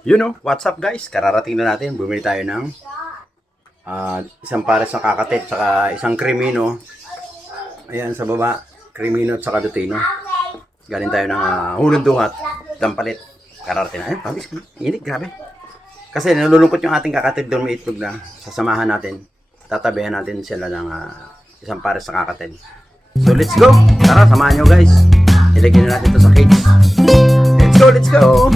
You know, what's up guys? Kararating na natin. Bumili tayo ng isang pares na kakatit saka isang crimino. Ayan sa baba, crimino at saka lutino. Galing tayo ng hulong duhat, dampalit. Kararating na. Ayun, pabis ko. Init, grabe. Kasi nalulungkot yung ating kakatit doon, may itlog na. Sasamahan natin. Tatabihan natin sila ng isang pares na kakatit. So let's go! Tara, samahan nyo guys. Ilagay na natin ito sa cage. Let's go, let's go!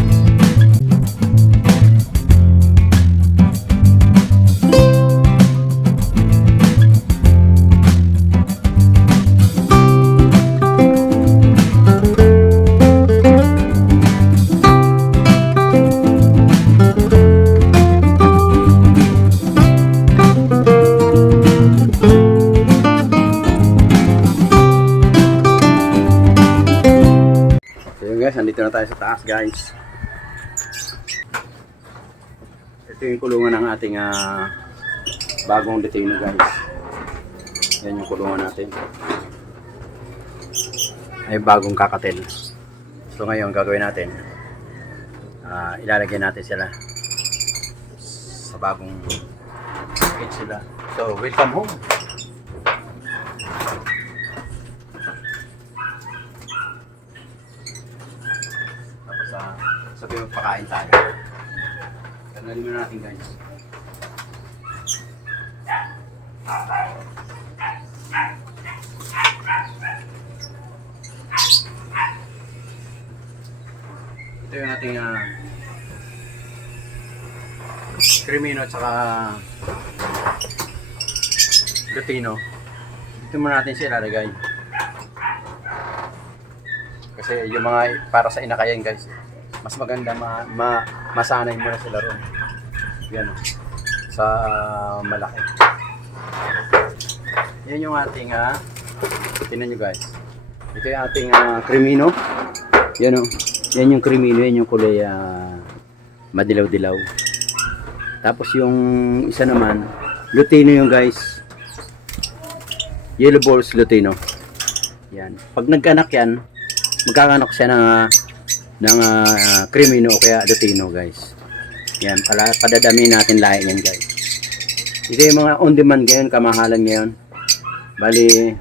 Guys, nandito na tayo sa taas guys. Ito yung kulungan ng ating bagong lutino guys. Yan yung kulungan natin. Ay bagong kakatil. So ngayon gagawin natin, ilalagay natin sila sa bagong cage sila. So welcome home. Sabi magpakain tayo. Ganun muna natin guys. Ito yung ating crimino at saka lutino. Dito muna natin siya ilalagay. Kasi yung mga para sa inakayan guys, mas maganda masanay mo na sila ron. Yan o. Sa malaki. Yan yung ating tingnan nyo guys. Ito yung ating crimino. Yan o. Yan yung crimino. Yan yung kulay madilaw-dilaw. Tapos yung isa naman, lutino yung guys. Yellow balls lutino. Yan. Pag nagkanak yan, magkakanak siya ng crimino o kaya lutino guys. Yan, padadami natin lahi yan guys. Ito yung mga on demand ngayon, kamahalan ngayon. Bali,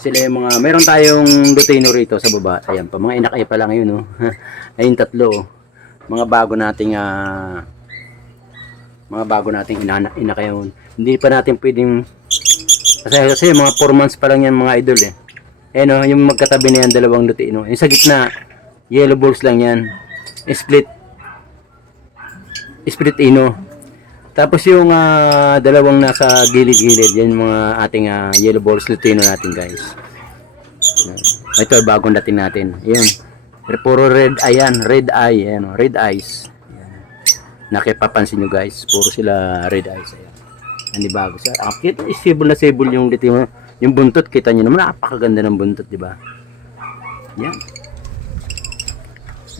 sila yung mga, meron tayong lutino rito sa baba. Ayan pa, mga inakay pa lang yun, no? Ayun tatlo, mga bago nating inakay yun. Hindi pa natin pwedeng, kasi mga 4 months pa lang yan mga idol eh. Ayan o, yung magkatabi na yan, dalawang lutino. Yung sa gitna, yellow balls lang yan. Split ino. Tapos yung dalawang nasa gilid-gilid, yan yung mga ating yellow balls lutino natin guys. Ito bagong dating natin. Ayun. Puro red eye yan. Red eye. Ayan, red eyes. Ayan. Nakipapansin nyo guys. Puro sila red eyes. Ayan. Hindi bago siya. Sable na sable yung lutino. Yung buntot, kita nyo naman. Napakaganda ng buntot, di ba? Yan.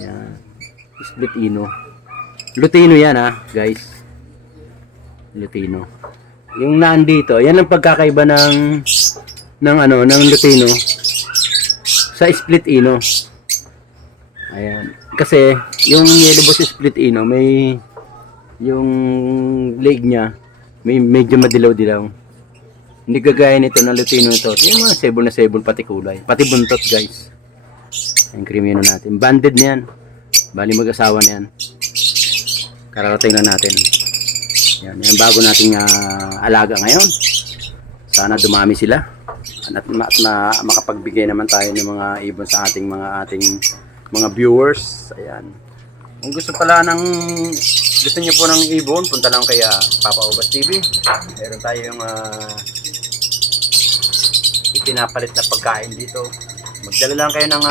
Yan. Split ino. Lutino yan guys. Lutino. Yung nandito, yan ang pagkakaiba ng lutino sa split ino. Ayan. Kasi yung yellow balls split ino, may yung leg niya may medyo madilaw-dilaw. Hindi kagaya nito ng lutino ito. Yung mga sable na sable pati kulay. Pati buntot guys. Yung crimino natin. Banded na yan. Bali mag-asawa na yan. Kararating na natin. Yan. Yan bago nating alaga ngayon. Sana dumami sila. At makapagbigay naman tayo ng mga ibon sa ating mga viewers. Ayan. Kung gusto nyo po ng ibon, punta lang kay Papa Obas TV. Meron tayong ipinapalit na pagkain dito. Magdala lang kayo ng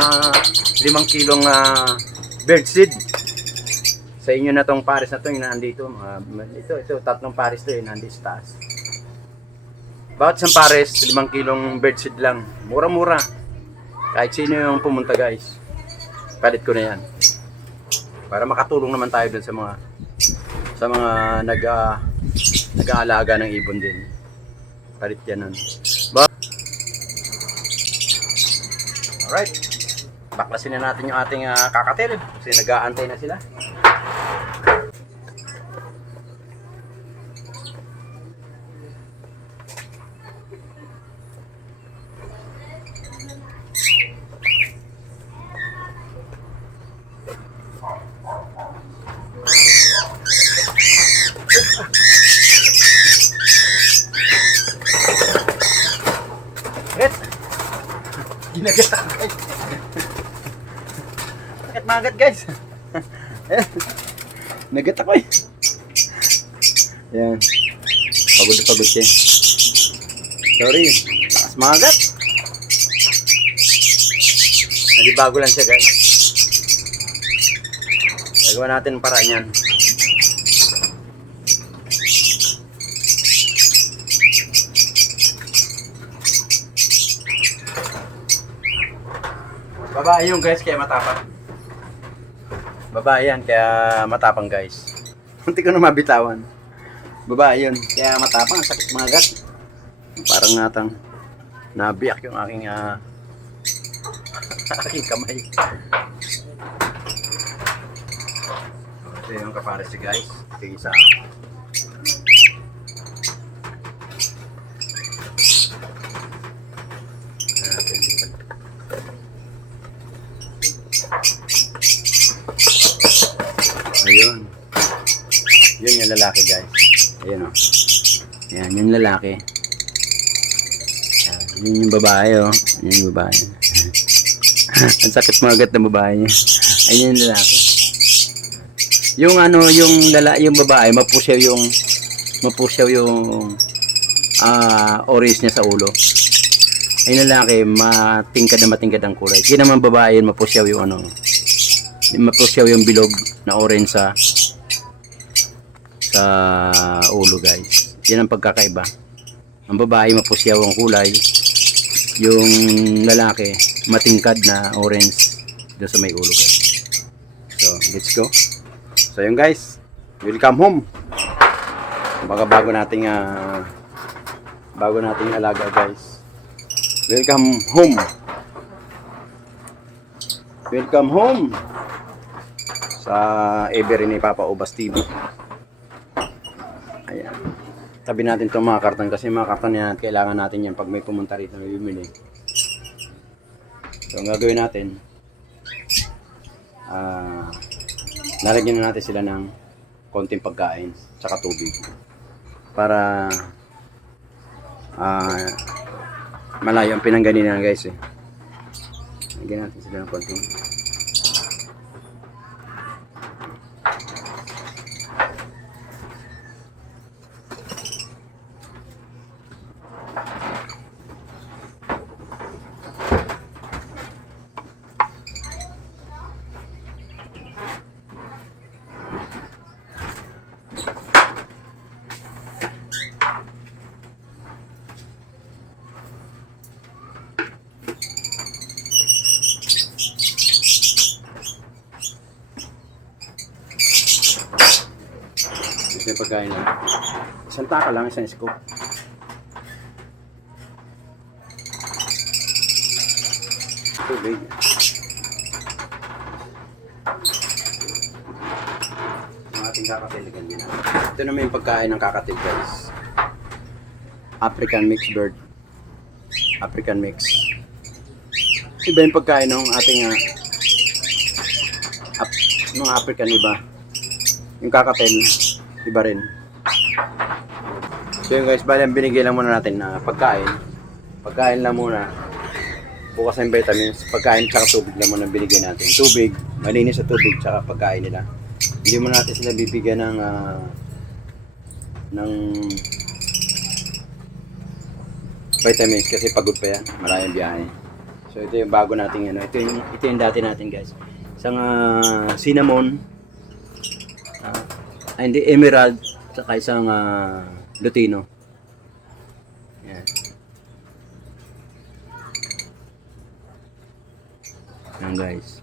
5 kilong bird seed. Sa inyo na tong pares na to yung nandito. Ito 3 pares to nandito sa taas. Bawat isang pares, 5 kilong bird seed lang. Mura-mura. Kahit sino yung pumunta guys. Palit ko na yan. Para makatulong naman tayo dun sa mga nag-aalaga ng ibon din. Palit yan nun. Alright. Baklasin na natin yung ating kakatil kasi nag-aantay na sila. kumagat guys. Ayan. Nagat ako eh. Ayan. Pagod na pagod siya. Sorry. Lakas magat. Nalibago lang siya guys. Gagawa natin ang paraan yan. Babae yung guys, kaya matapang. Babae yan, kaya matapang guys. Hindi ko na mabitawan. Babae yun, kaya matapang. Sakit mga gat. Parang natang nabiyak yung aking aking kamay. Ito yung kapares guys. Ito yung isa. Ayun. Yun yung lalaki guys. Ayun o. Yan, yung lalaki. Yun yung babae o. Yun yung babae. Ang sakit magat ng babae niya. Ayun yung lalaki. Yung ano, yung babae, mapusyaw yung orange niya sa ulo. Ayun lalaki, matingkad ang kulay. Hindi naman babae yun, mapusyaw yung ano. Mapusyaw yung bilog na orange sa ulo guys. Yan ang pagkakaiba. Ang babae mapusyaw ang kulay, yung lalaki matingkad na orange doon sa may ulo guys. So let's go. So yun guys, welcome home. Bago nating alaga guys. Welcome home. Welcome home sa Every ni Papa Ubas TV. Ayan. Tabi natin itong mga karton kasi mga karton yan kailangan natin yan pag may pumunta rito na bibili. So ang gagawin natin, lalagyan na natin sila ng konting pagkain tsaka tubig para malayo ang pinangganinan guys eh. Lagyan natin sila ng konting. Ito yung pagkain lang. Isang taka lang, isang scoop. Tubig. Ang ating kakatiligan din. Ito naman yung pagkain ng kakatil guys. African mix bird. African mix. Iba yung pagkain ng ating ng African iba. Yung kakatil iba rin. So yun guys, bali ang binigay lang muna natin na pagkain. Pagkain lang muna. Bukas ng vitamins. Pagkain tsaka tubig lang muna binigay natin. Tubig, malinis sa tubig tsaka pagkain nila. Hindi mo natin sila bibigyan ng vitamins kasi pagod pa yan. Malayang biyahe. So ito yung bago natin ano. Ito yung dati natin guys. Isang cinnamon, hindi emerald, saka isang lutino. Yan. Yan guys.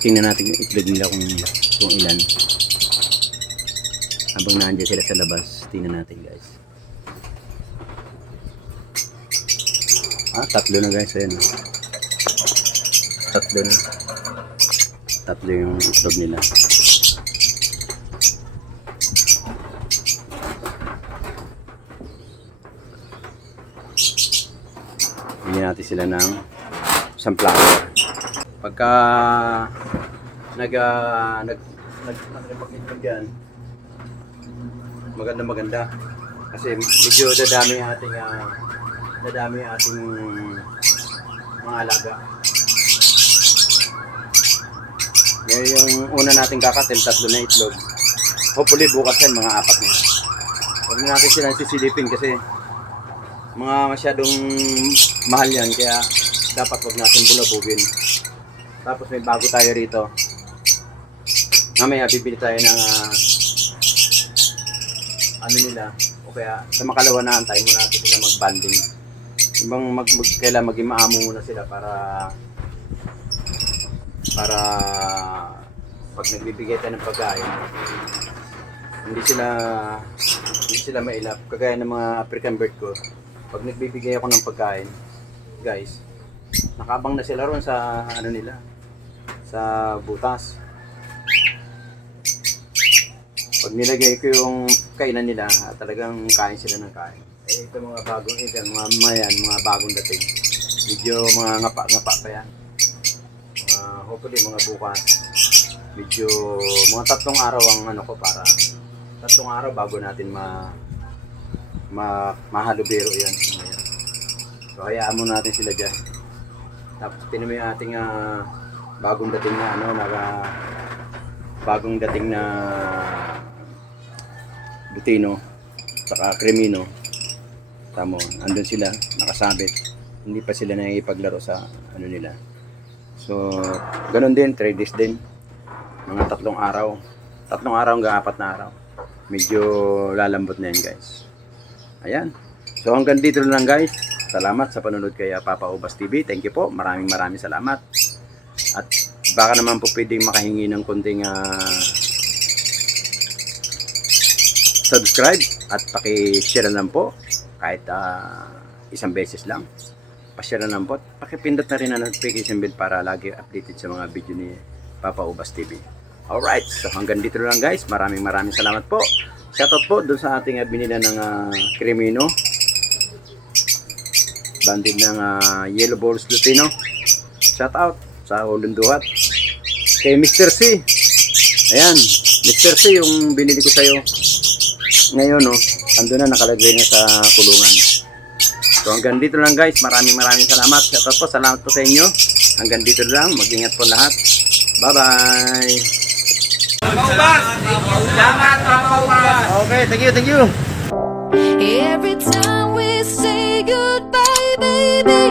Tingnan natin yung itlog nila kung ilan. Habang nandiyan sila sa labas, tingnan natin guys. Tatlo na guys, ayan. Tatlo na. Tatlo yung itlog nila. Bigyan natin sila ng sunflower. Pagka nag-itlog yan, maganda. Kasi medyo dadami ating mga alaga. Ngayon yung una nating kakatil, 3 na itlog. Hopefully bukas yan, mga 4 na yan. Huwag na natin silang sisilipin kasi mga masyadong mahal yan, kaya dapat huwag natin bulabugin. Tapos may bago tayo rito. Mamaya bibili tayo ng ano nila, o kaya sa makalawa na antay muna natin sila mag-banding. Ibang kailangan maging maamo muna sila para pag nagbibigay tayo ng pagkain, hindi sila mailap. Kagaya ng mga African bird ko, pag nagbibigay ako ng pagkain, guys, nakabang na sila ron sa ano nila, sa butas. Pag nilagay ko yung kainan nila, talagang kain sila ng kain. Eh, ito mga bagong mga bagong dating. Medyo mga ngapa-ngapa pa yan. Hopefully mga bukas. Medyo mga 3 araw ang ano ko, para 3 araw bago natin mahalubero yan. Ngayon. So hayaan mo natin sila dyan. Tapos tinan mo yung ating bagong dating na Lutino saka Cremino. Tamo, andun sila nakasabit. Hindi pa sila nakikipaglaro sa ano nila. So ganun din, 3 days din. Mga 3 araw. 3 araw hanggang 4 na araw. Medyo lalambot na yan, guys. Ayan. So hanggang dito lang, guys. Salamat sa panonood kay Papa Ubas TV. Thank you po. Maraming salamat. At baka naman po pwedeng makahingi ng konting subscribe at paki-share lang po kahit 1 beses lang. Pa-share lang po at paki-pindot na rin ang notification bell para lagi updated sa mga video ni Papa Ubas TV. Alright, so hanggang dito lang, guys. Maraming salamat po. Shoutout po doon sa ating binila ng Cremino, banded ng Yellow Balls Lutino. Shoutout sa Ulunduhat. Kay Mr. C. Ayan, Mr. C, yung binili ko sa'yo ngayon, no, ando na, nakalagay na sa kulungan. So hanggang dito lang, guys. Maraming salamat. Shoutout po, salamat po sa inyo. Hanggang dito lang, mag-ingat po lahat. Bye-bye. Salamat, Papa Ubas. Okay, thank you. Every time we say goodbye, baby,